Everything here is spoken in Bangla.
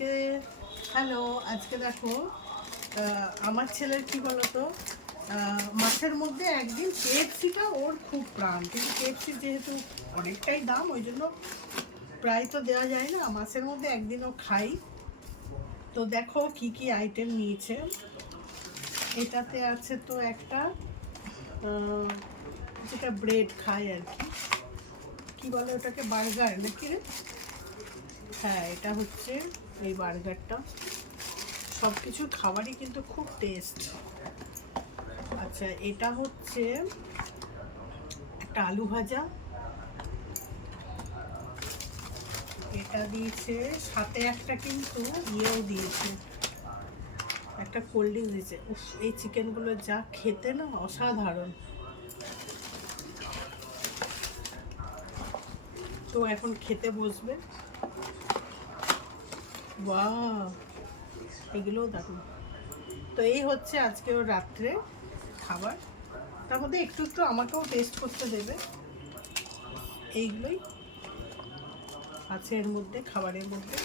আজকে হ্যালো আজকে দেখো আমার ছেলের কি বলতো মাসের মধ্যে একদিন কেএফসিটা ওর খুব প্রাণ, কিন্তু কেএফসি যেহেতু অনেকটাই দাম ওই জন্য প্রায় তো দেওয়া যায় না, মাসের মধ্যে একদিনও খাই। তো দেখো কি কি আইটেম নিয়েছে। এটাতে আছে তো একটা যেটা ব্রেড খায় আর কি, কি বলে ওটাকে, বার্গার নাকি রে? হ্যাঁ, এটা হচ্ছে এই বার্গারটা। সব কিছু খাবারই কিন্তু খুব টেস্ট। আচ্ছা, এটা হচ্ছে একটা আলু ভাজা, এটা দিয়েছে সাথে একটা কিন্তু ইয়েও দিয়েছে, একটা কোল্ড ড্রিঙ্ক দিয়েছে। উফ, এই চিকেনগুলো যা খেতে না অসাধারণ। তো এখন খেতে বসবে। বাহ, এগুলোও দারুণ। তো এই হচ্ছে আজকে ওর রাত্রে খাবার, তার মধ্যে একটু একটু আমাকেও টেস্ট করতে দেবে। এইগুলোই আছে এর মধ্যে, খাবারের মধ্যে।